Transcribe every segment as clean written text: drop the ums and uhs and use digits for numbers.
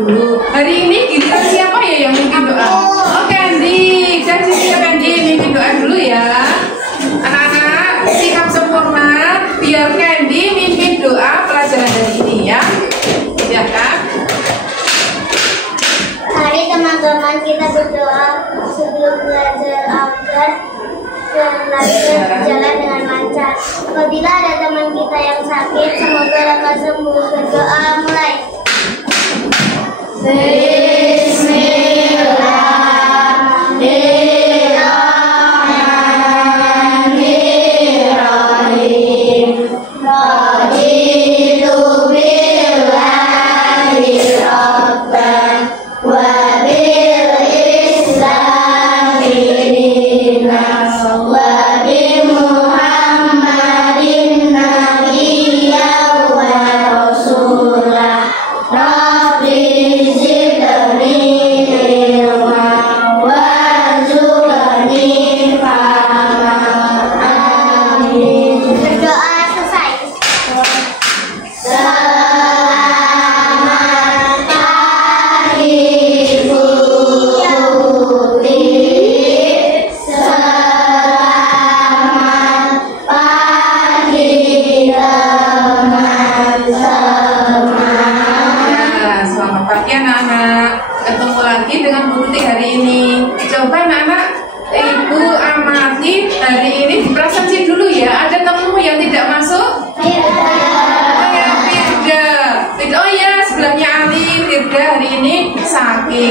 dulu. Hari ini giliran siapa ya yang mimpin doa? Oh, Candy. Dan sini Candy mimpin doa dulu ya. Anak-anak sikap sempurna biar Candy mimpin doa pelajaran hari ini ya. Ya kan? Mari teman-teman kita berdoa sebelum belajar agar belajar berjalan dengan lancar. Apabila ada teman kita yang sakit, semoga lekas sembuh. Berdoa mulai.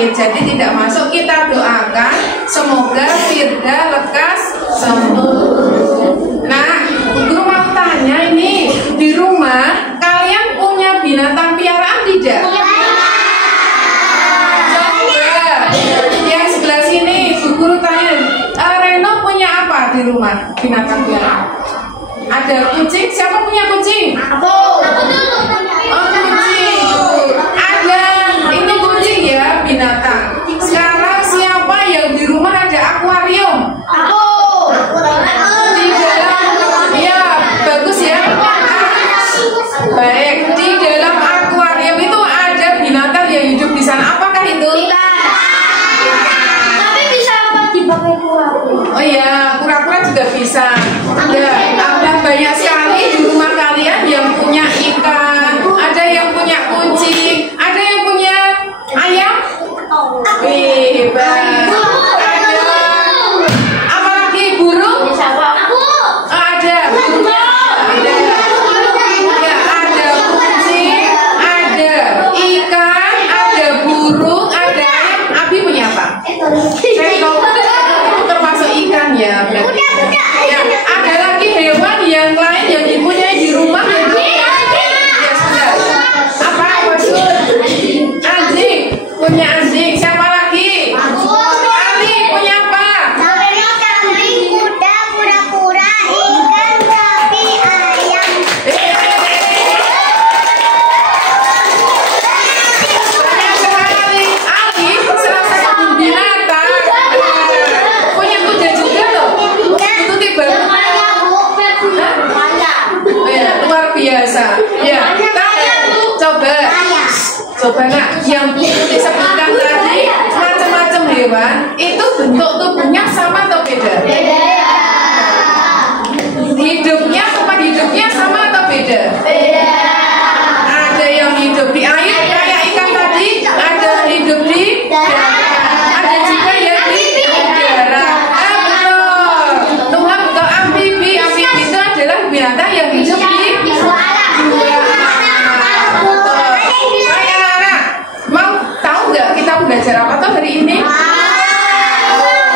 Jadi tidak masuk, kita doakan semoga Firda lekas sembuh. Nah, guru mau tanya ini, di rumah kalian punya binatang piaraan tidak? Coba yang sebelah sini, Bu Guru tanya, Reno punya apa di rumah binatang piaraan? Ada kucing, siapa punya kucing? Aku. Oh, kucing. Ada, ini kucing ya, binatang. Sekarang siapa yang di rumah ada akuarium? Aku. Di dalam, ya bagus ya. Baik, di dalam akuarium itu ada binatang yang hidup di sana. Apakah itu? Tapi bisa dipakai kura-kura. Oh ya, kura-kura juga bisa. Ada banyak sekali di rumah kalian yang punya ikan, ada yang punya kucing, ada yang punya ayam. Wih, hebat. Ada apa lagi, burung? Ada burungnya. Ya, ada kucing, ada ikan, ada burung, ada ayam. Abi punya apa? Seko. Termasuk ikan ya. Ya, ada lagi hewan yang lain yang dipunyai di rumah ya. Ya sudah. Apa maksud? Anjing. Punya anjing. Siapa lagi? Ali punya apa? Kambing, kuda, kura-kura, ikan, sapi, ayam. Banyak sekali. Ali salah satu binatang. Punya kuda juga loh. Itu tiba. Ya, luar biasa. Ya, coba nak, yang disebutkan tadi macam-macam hewan itu bentuk tubuhnya sama atau beda? Beda. Hidupnya, tempat hidupnya sama atau beda? Beda. Ada yang hidup di air kayak ikan tadi, ada hidup di darat, ada juga yang di darat. Betul. Tuhan betul, amfibi. Amfibi itu adalah binatang yang hidup di belajar apa tuh hari ini?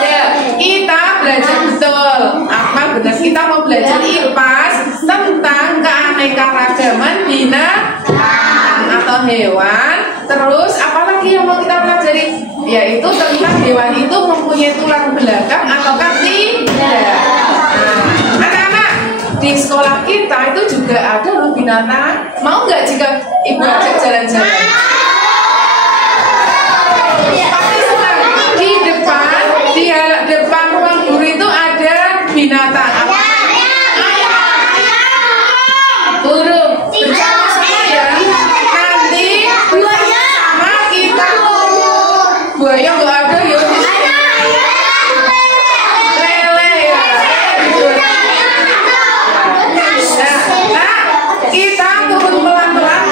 Ya, kita belajar betul. Apa benar? Kita mau belajar IPAS tentang keanekaragaman binatang atau hewan. Terus apalagi yang mau kita pelajari? Yaitu tentang hewan itu mempunyai tulang belakang ataukah tidak. Nah, anak-anak di sekolah kita itu juga ada loh binatang. Mau nggak jika ibu ajak jalan-jalan? Di depan ruang guru itu ada binatang apa? Burung. Bersama-sama ya. Nanti bersama kita Buaya nggak ada ya. Lele ya. Nah, kita turun pelan-pelan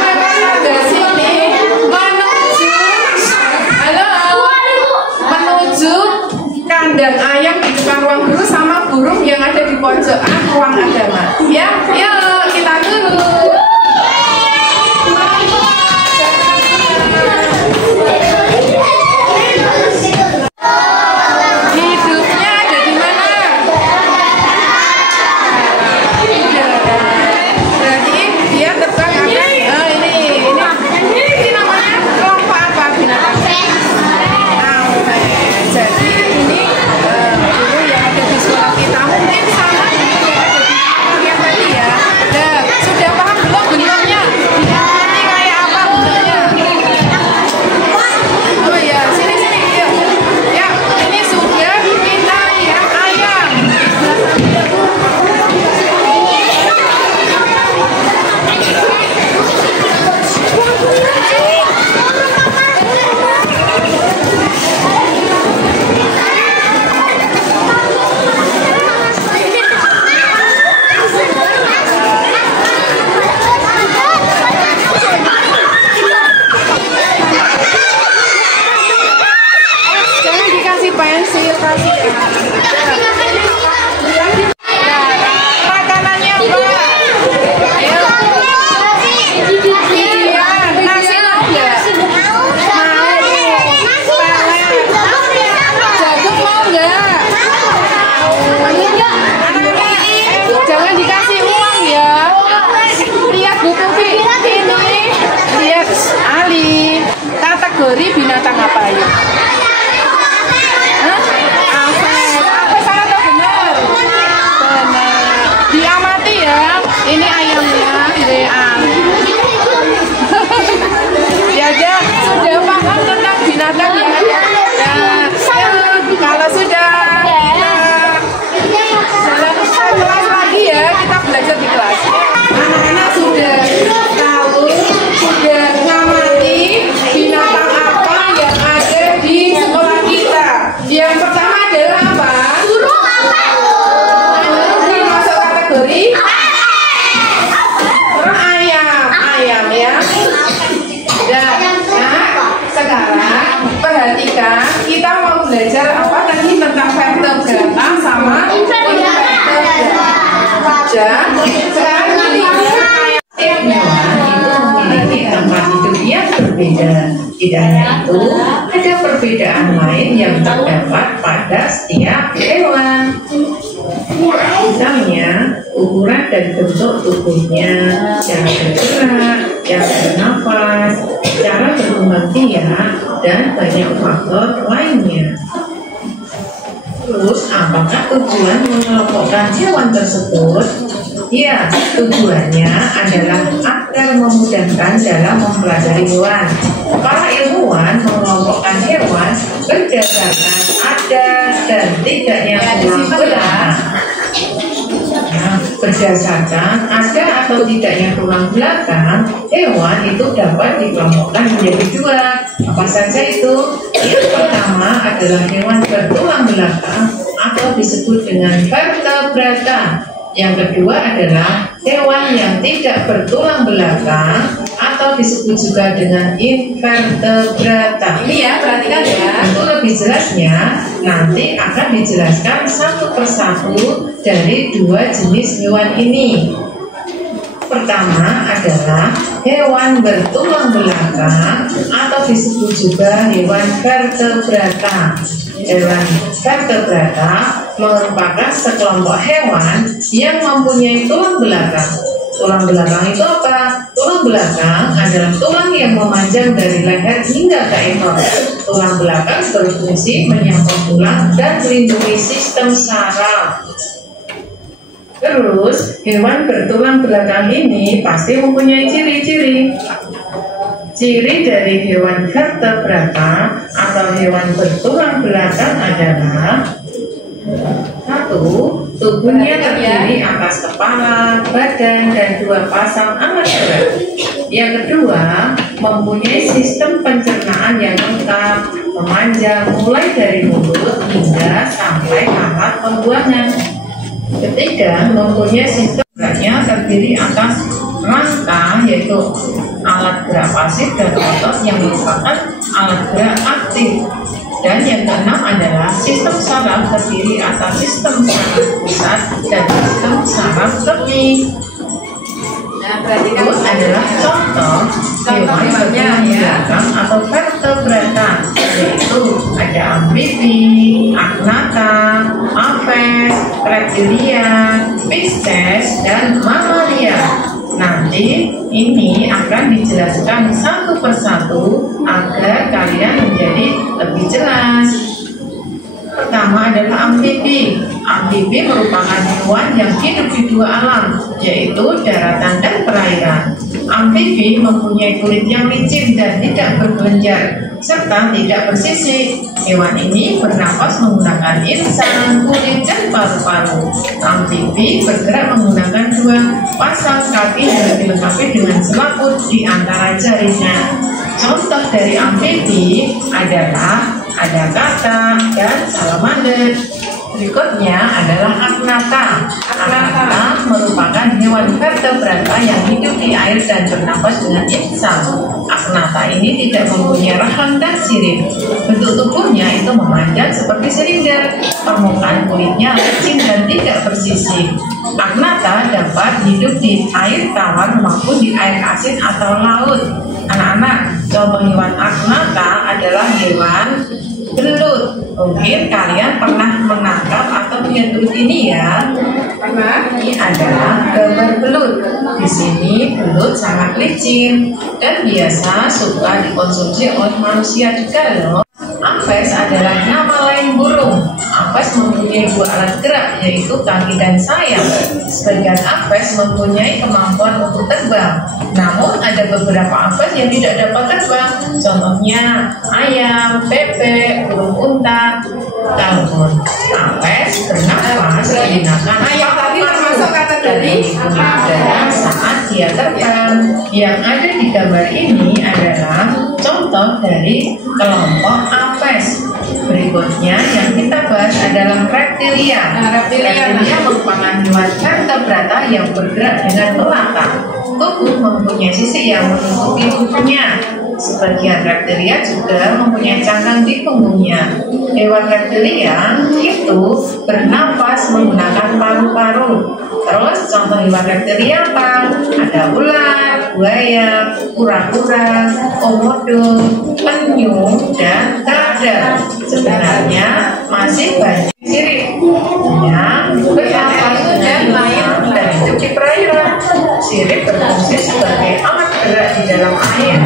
ke sini menuju, menuju kandang ayam di depan ruang guru sama burung yang ada di pojokan ruang agama. Ya, yuk kita turun. Hidupnya ada di mana? Berarti dia terbang akan ini namanya kelompok apa binatangnya? Jadi ini burung yang ada di sekolah kita mungkin sama dengan yang ada di yang tadi ya. Nah, sudah paham belum bentuknya? Ini kayak apa bentuknya? Oh iya, sini ya. Ya, ini sudah kita lihat ayam. Jangan dikasih pensil, kasih. Makanannya apa? Ayo. Iya, nasi mau nggak? Jagung mau nggak? Jangan dikasih uang ya. Lihat Bu Tuti, ini lihat Ali. Kategori binatang apa ya? Apa salah atau benar? Benar. Diamati ya. Ini ayamnya, Ali. Ya sudah paham tentang binatang ya. Nah, kalau sudah kita jalan kelas lagi ya, kita belajar di kelas. Anak-anak sudah tahu, sudah ngamati binatang apa yang ada di sekolah kita. Yang pertama adalah apa? Burung apa? Burung masuk kategori ayam ya. Nah, sekarang perhatikan kita mau belajar apa tadi tentang vertebrata sama invertebrata. Sekarang lihat hewan itu memiliki tempat hidup yang berbeda. Tidak hanya itu, ada perbedaan lain yang terdapat pada setiap hewan. Misalnya, ukuran dan bentuk tubuhnya, cara bergerak, cara bernafas, cara berkembang biak, dan banyak faktor lainnya. Terus, apakah tujuan mengelompokkan hewan tersebut? Ya, tujuannya adalah agar memudahkan dalam mempelajari hewan. Para ilmuwan mengelompokkan hewan berdasarkan ada dan tidaknya tulang belakang. Nah, berdasarkan ada atau tidaknya tulang belakang, hewan itu dapat dikelompokkan menjadi dua. Apa saja itu? Yang pertama adalah hewan bertulang belakang atau disebut dengan vertebrata. Yang kedua adalah hewan yang tidak bertulang belakang atau disebut juga dengan invertebrata. Ini ya, perhatikan ya. Untuk lebih jelasnya nanti akan dijelaskan satu persatu dari dua jenis hewan ini. Pertama adalah hewan bertulang belakang atau disebut juga hewan vertebrata. Hewan vertebrata merupakan sekelompok hewan yang mempunyai tulang belakang. Tulang belakang itu apa? Tulang belakang adalah tulang yang memanjang dari leher hingga ke ekor. Tulang belakang berfungsi menyambung tulang dan melindungi sistem saraf. Terus, hewan bertulang belakang ini pasti mempunyai ciri-ciri. Ciri dari hewan vertebrata atau hewan bertulang belakang adalah: satu, tubuhnya terdiri atas kepala, badan, dan dua pasang alat berat. Yang kedua, mempunyai sistem pencernaan yang lengkap. memanjang mulai dari mulut hingga sampai alat pembuangan. Ketiga, mempunyai sistem geraknya terdiri atas rangka, yaitu alat gerak pasif dan otot yang merupakan alat gerak aktif. Dan yang keenam adalah sistem saraf terdiri atas sistem saraf pusat dan sistem saraf tepi. Berikut adalah contoh hewan bertulang belakang atau vertebrata, yaitu ada amfibi, agnatha, apes, reptilia, pisces, dan mamalia. Nanti ini akan dijelaskan satu persatu agar kalian menjadi lebih jelas. Pertama adalah amfibi. Amfibi merupakan hewan yang hidup di dua alam, yaitu daratan dan perairan. Amfibi mempunyai kulit yang licin dan tidak berkelenjar, serta tidak bersisik. Hewan ini bernapas menggunakan insang, kulit, dan paru-paru. Amfibi bergerak menggunakan dua pasang kaki dan dilengkapi dengan selaput di antara jarinya. Contoh dari amfibi adalah ada katak dan salamander. Berikutnya adalah agnatha. Agnatha merupakan hewan vertebrata yang hidup di air dan bernapas dengan insang. Agnatha ini tidak mempunyai rahang dan sirip. Bentuk tubuhnya itu memanjang seperti silinder. Permukaan kulitnya licin dan tidak bersisik. Agnatha dapat hidup di air tawar maupun di air asin atau laut. Anak-anak, contoh hewan agnatha adalah hewan belut. Mungkin kalian pernah menangkap atau melihat belut ini ya. Ini adalah gambar belut. Di sini belut sangat licin dan biasa suka dikonsumsi oleh manusia juga loh. Apes adalah nama lain burung. Apes mempunyai dua alat gerak, yaitu kaki dan sayap. Sebagian apes mempunyai kemampuan untuk terbang. Namun ada beberapa apes yang tidak dapat terbang. Contohnya ayam, bebek, burung unta, kalkun. Apes bernapas menggunakan ayam tadi termasuk kategori udara saat dia terbang. Yang ada di gambar ini adalah contoh dari kelompok apes. Berikutnya yang kita bahas adalah reptilia. Reptilia merupakan hewan vertebrata yang bergerak dengan melata. Tubuh mempunyai sisik yang menutupi tubuhnya. Sebagian reptilia juga mempunyai cangkang di punggungnya. Hewan reptilia itu bernapas menggunakan paru-paru. Terus contoh hewan reptilia apa? Ada ular, buaya, kura-kura, komodo, penyu, dan kadal. Sebenarnya masih banyak ciri yang bernapas dan lain dan hidup di perairan. Sirip berfungsi sebagai alat gerak di dalam air.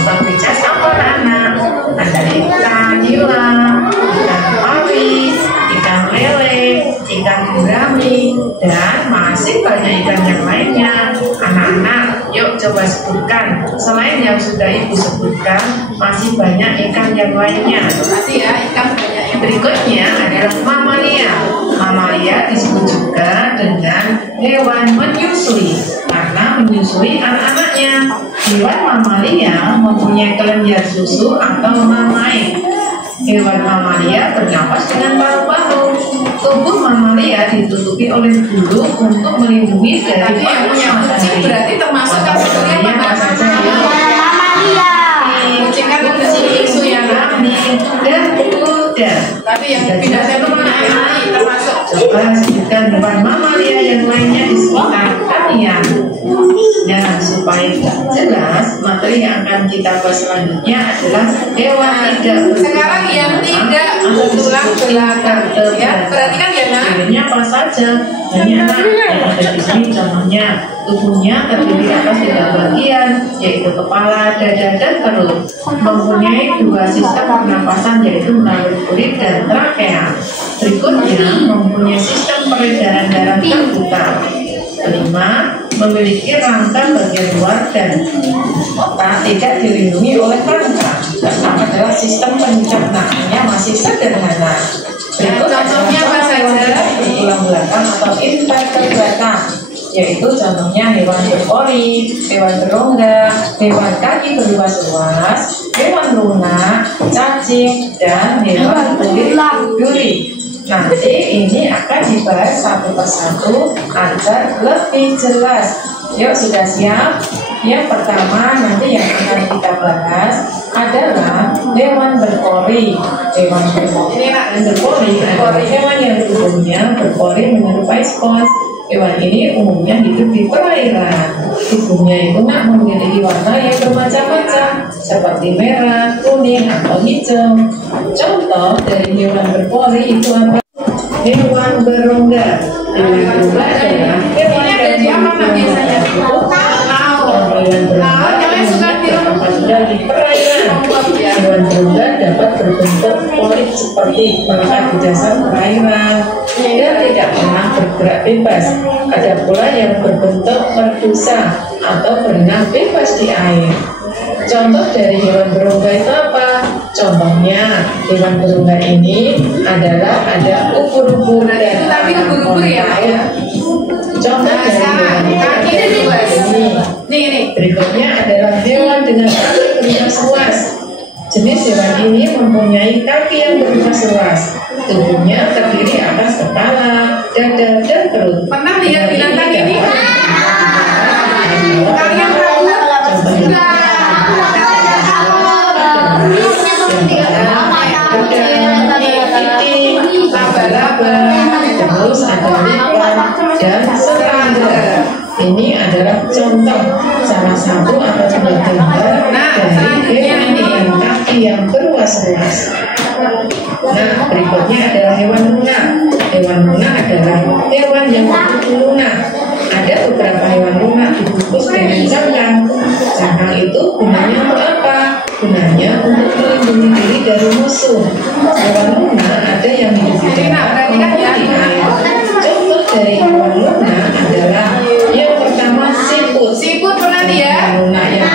Contoh Pisces apa anak? Ada ikan nila, ikan pari, ikan lele, ikan gurami, dan masih banyak ikan yang lainnya. Anak-anak, yuk coba sebutkan. Selain yang sudah ibu sebutkan, masih banyak ikan yang lainnya. Masih ya, ikan banyak yang Berikutnya adalah mamalia. Mamalia disebut juga dengan hewan menyusui karena menyusui anak-anaknya. Hewan mamalia mempunyai kelenjar susu atau mamai. Hewan mamalia bernapas dengan paru-paru. Tubuh mamalia ditutupi oleh bulu untuk melindungi dari tadi yang punya kucing berarti termasuk kategori apa? Mamalia. Kucing kan susu ya kan? Dan kuda. Tapi yang pindah seluruh termasuk. Coba sebutkan hewan mamalia yang lainnya di sekitar kalian. Nah, supaya jelas, materi yang akan kita bahas selanjutnya adalah hewan tidak bertulang. Sekarang yang tidak bertulang belakang, ya, perhatikan ya nak. Cirinya apa saja? Banyak anak yang ada di sini. Contohnya, tubuhnya terdiri atas 3 bagian, yaitu kepala, dada, dan perut. Mempunyai 2 sistem pernapasan, yaitu melalui kulit dan trakea. Berikutnya, mempunyai sistem peredaran darah terbuka. Kelima, memiliki rangka bagian luar dan otak tidak dilindungi oleh rangka. Keenam adalah sistem pencernaannya masih sederhana. Berikut contohnya apa saja? Tulang belakang atau invertebrata, yaitu contohnya hewan berpori, hewan berongga, hewan kaki berluas-luas, hewan lunak, cacing, dan hewan kulit duri. Nanti ini akan dibahas satu persatu agar lebih jelas. Yuk, sudah siap? Yang pertama nanti yang akan kita bahas adalah hewan berpori. Hewan berpori adalah hewan yang tubuhnya berpori menyerupai spons. Hewan ini umumnya hidup di perairan. Tubuhnya itu memiliki warna yang bermacam-macam seperti merah, kuning, atau hijau. Contoh dari hewan berpori itu apa? Hewan berongga. Hewan berongga adalah hewan yang biasanya di perairan. Hewan berongga dapat berbentuk polip seperti melekat di dasar perairan dan tidak pernah bergerak bebas. Ada pula yang berbentuk merdusa atau berenang bebas di air. Contoh dari hewan berongga itu apa? Contohnya hewan berongga ini adalah ada ubur-ubur dan ubur-ubur ya. Contoh dari hewan ini berikutnya adalah hewan dengan kaki berikas luas. Jenis hewan ini mempunyai kaki yang berikas luas. Tubuhnya terdiri atas kepala, dada, dan perut. Pernah lihat binatang ini? Kalian tahu? Laba-laba, terus ada lipan dan serangga. Ini adalah contoh salah satu atau dua gambar dari hewan dengan kaki yang berluas-luas. Nah, berikutnya adalah hewan lunak. Hewan lunak adalah hewan yang bertubuh lunak. Ada beberapa hewan lunak dibungkus dengan cangkang. Cangkang itu gunanya untuk apa? Gunanya untuk melindungi diri dari musuh. Hewan lunak ada yang hidup di darat maupun di air. Contoh dari hewan lunak adalah yang pertama siput. Siput pernah lihat? Lunak yang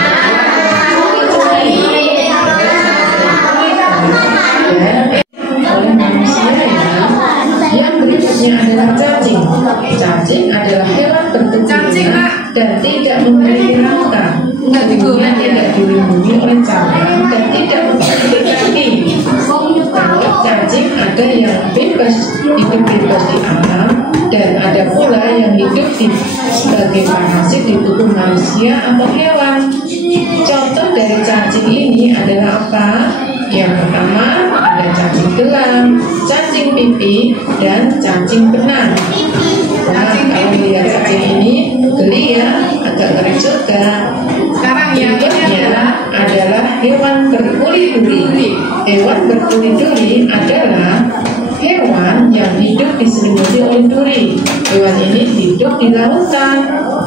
oleh manusia ya. Yang berikutnya adalah cacing. Cacing adalah hewan berketurunan dan tidak memiliki rangka. Tubuhnya tidak dilindungi oleh cangkang dan tidak memiliki kaki. Cacing ada yang bebas hidup bebas di alam dan ada pula yang hidup sebagai parasit di tubuh manusia atau hewan. Contoh dari cacing ini adalah apa? Yang pertama ada cacing gelang, cacing pipi, dan cacing benang. Nah, kalau melihat cacing ini geli ya, agak ngeri juga. Sekarang yang ini adalah hewan berkulit duri. Hewan berkulit duri adalah hewan yang hidup diselimuti oleh duri. Hewan ini hidup di lautan.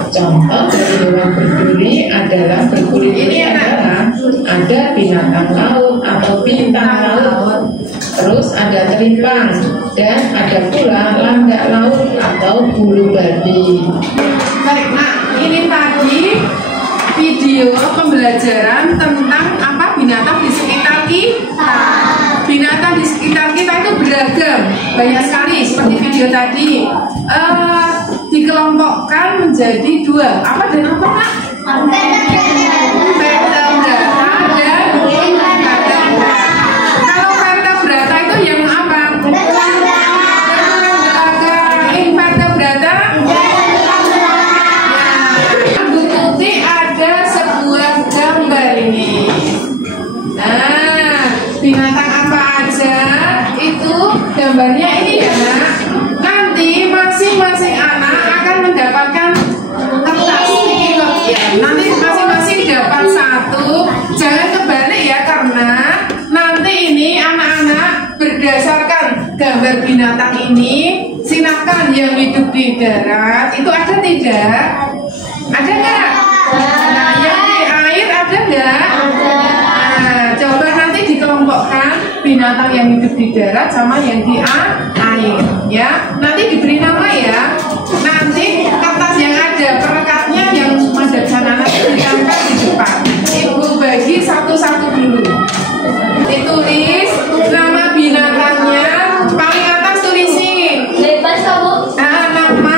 Contoh dari hewan berduri adalah berkulit duri adalah ada binatang laut atau bintang laut. Terus ada teripang dan ada pula landak laut atau bulu babi. Baik, nah ini tadi video pembelajaran tentang apa binatang di sekitar kita. Binatang di sekitar kita itu beragam, banyak sekali seperti video tadi. Dikelompokkan menjadi dua. Apa dan apa, Kak? Vertebrata dan invertebrata. Kalau vertebrata itu yang apa? Invertebrata. Bu Tuti ada sebuah gambar ini. Nah, binatang apa aja itu gambarnya ini ya, Nak. Nanti masing-masing anak akan mendapatkan kertas ya. Nanti masing-masing dapat satu. Jangan kebalik ya, karena nanti ini anak-anak berdasarkan gambar binatang ini silakan yang hidup di darat itu ada tidak? Ada nggak? Nah, yang di air ada nggak? Nah, coba nanti dikelompokkan binatang yang hidup di darat sama yang di air ya. Nanti diberi nama ya. Nanti kertas yang ada perekatnya yang madhab sanana ditempel di depan. Ibu bagi satu-satu dulu. Ditulis nama binatangnya, paling atas tulisi. Bebas kamu. Nama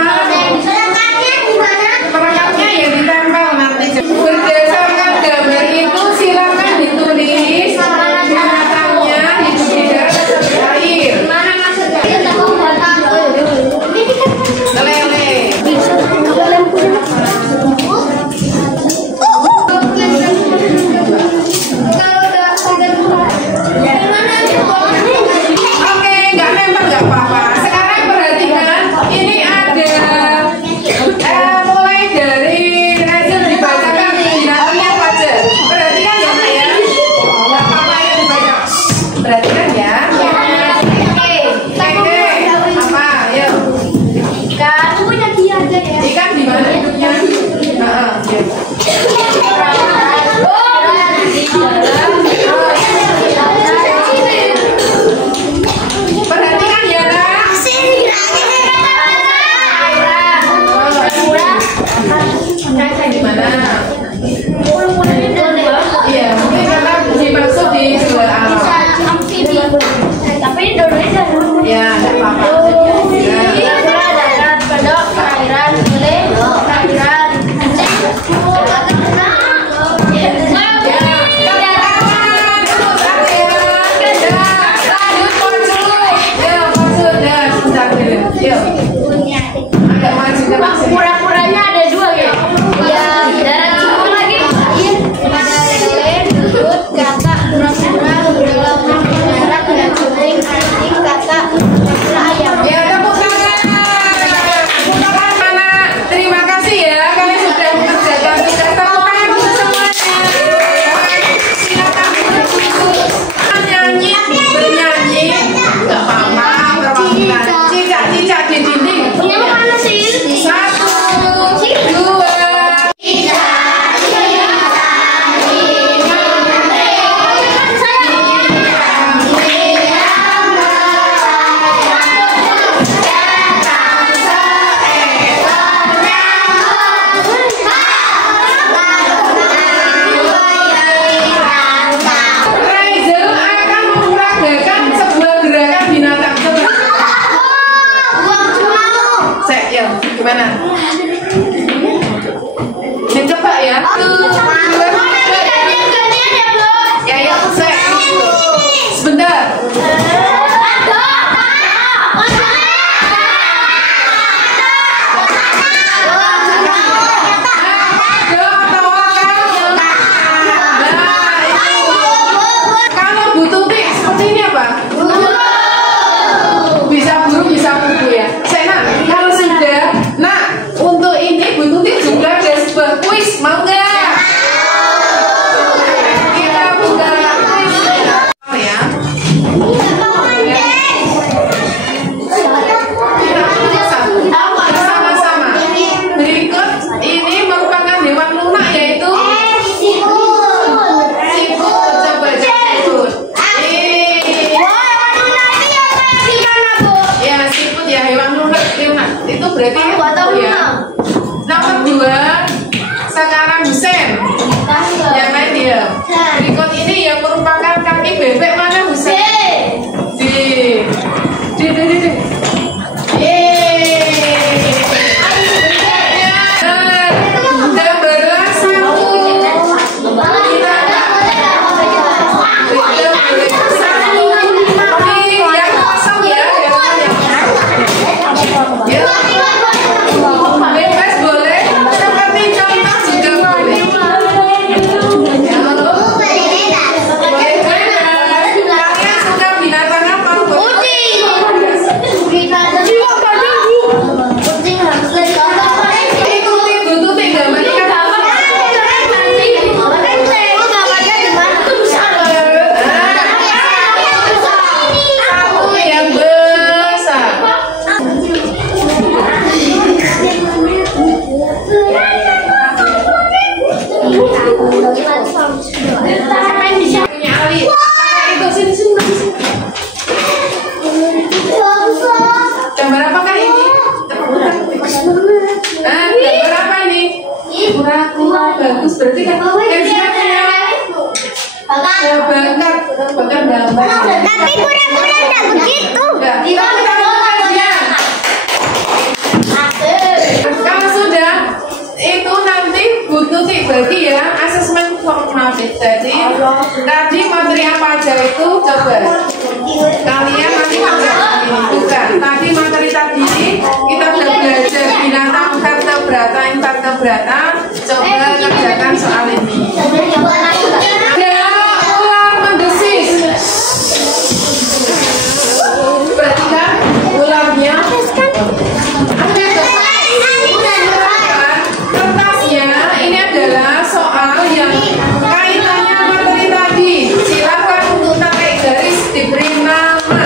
Perekatnya di mana? perekatnya ya ditempel nanti. Berdasarkan gambar itu silakan ditulis Tapi dua-duanya jangan. Ya, enggak apa-apa. Kura-kura, darat, pedok, perairan, lele, perairan, kucing, Kura-kuranya ada dua ya? Iya, darat semua lagi. Ada lele, dudut, kakak, kura-kura, darat, dan kucing, anjing, kakak, kura ayam. Ya, tepuk tangan. Anak, terima kasih ya kalian sudah mengerjakan tugas. Tepuk tangan untuk semuanya. Silakan bernyanyi, nggak apa-apa, perwakilan. Cicak-cicak di dinding. Yang mana sih? 1, 2. Raizel akan memperagakan sebuah gerakan binatang. Coba. Sek, ya, gimana? Dicoba ya. Ya, ya, sek. Sebentar. Kalau butuh tik seperti ini apa? Bisa burung, bisa kuku ya. Sena, kalau sudah, nah untuk ini butuh tik juga ada sebuah kuis, mau nggak? Kita buka kuis ya. Bersama-sama. Berikut ini merupakan hewan lunak yaitu siput. Coba siput. Ya siput ya hewan lunak. Itu berarti ya. Nomor 2 sekarang Husen. Yang lain dia. Berikut ini yang merupakan kaki bebek mana Husen? Di. Bebas boleh, seperti contoh juga boleh. Kalian suka binatang apa? Ikuti butuh gambar satu yang besar. Punya Ali. Itu sini. Gambar apa kan ini? Gambar apa ini? Kura-kura bagus berarti kan siapa ya? Bakar gambar. Tapi kura-kura enggak begitu. Kalau sudah itu nanti butuh berarti ya asesmen formatif. Jadi tadi materi apa aja itu coba kalian nanti bukan tadi materi tadi kita sudah belajar binatang vertebrata invertebrata. Coba kerjakan soal ini. Ada ular mendesis. Perhatikan ularnya. Kertasnya ini adalah soal yang kaitannya materi tadi. Silakan untuk tarik garis diberi nama.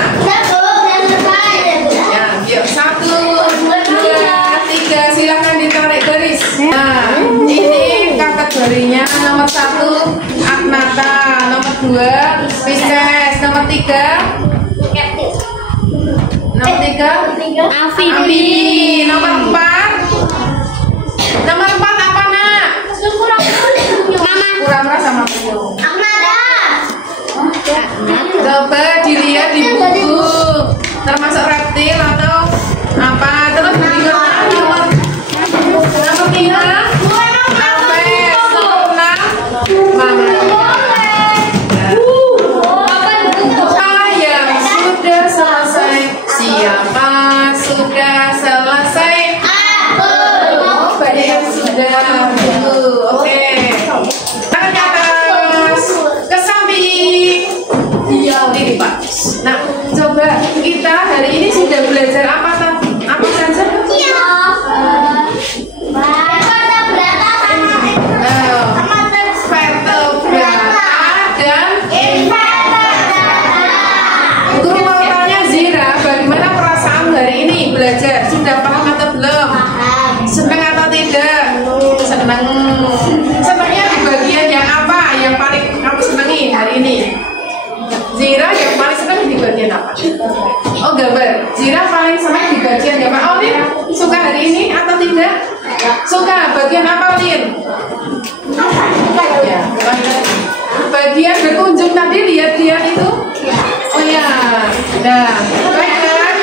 Ya, yuk 1, 2, 3 silakan ditarik garis. Nah, ini kategorinya nomor 1 Agnata, nomor 2 Pisces, nomor 3 Amfibi, nomor 4 apa nak? Kura-kura sama penyu. Coba dilihat di buku, termasuk reptil atau apa? Terus diingat nomor tiga, sampai nomor 6, mama. Saya sudah selesai. Siapa sudah selesai? Oh, banyak yang sudah. Oke. Tangan ke atas, ke samping. Ini Pak. Nah, coba kita hari ini sudah belajar apa saja? Vertebrata dan invertebrata. Guru mau tanya Zira, bagaimana perasaan hari ini belajar? Sudah paham atau belum? Senang atau tidak? Senang. Senangnya di bagian yang apa? Yang paling kamu senangi hari ini? Zira yang paling senang di bagian apa? Oh, gambar. Zira paling senang di bagian gambar. Oh, Lin, suka hari ini atau tidak? Suka. Bagian apa, Lin? Ya, bagian berkunjung tadi, lihat-lihat itu. Oh ya. Nah, baik kan?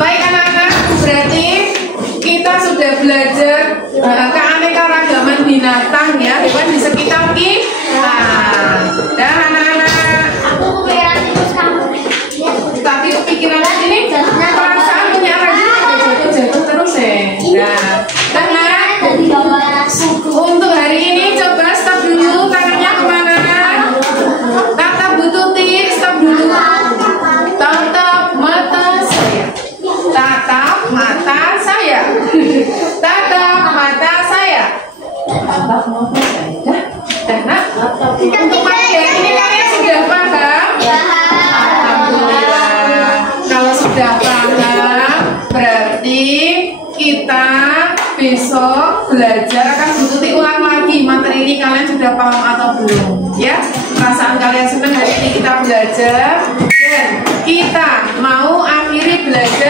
Baik anak-anak, berarti kita sudah belajar keanekaragaman binatang ya, hewan di sekitar kita. Dan anak-anak, tapi kepikiran ini perasaan punya rajin jatuh terus ya. Nah, untuk hari ini coba stop dulu, tangannya kemana? Tatap Bu Tuti, stop dulu. Tatap mata saya. Tatap mata saya. Tatap mata saya. Tatap mata saya. Dan nak, untuk bagian ini kalian sudah paham? Alhamdulillah. Kalau sudah paham, berarti kita besok belajar akan butuh ulang lagi materi ini. Kalian sudah paham atau belum? Ya, perasaan kalian senang hari ini kita belajar dan kita mau akhiri belajar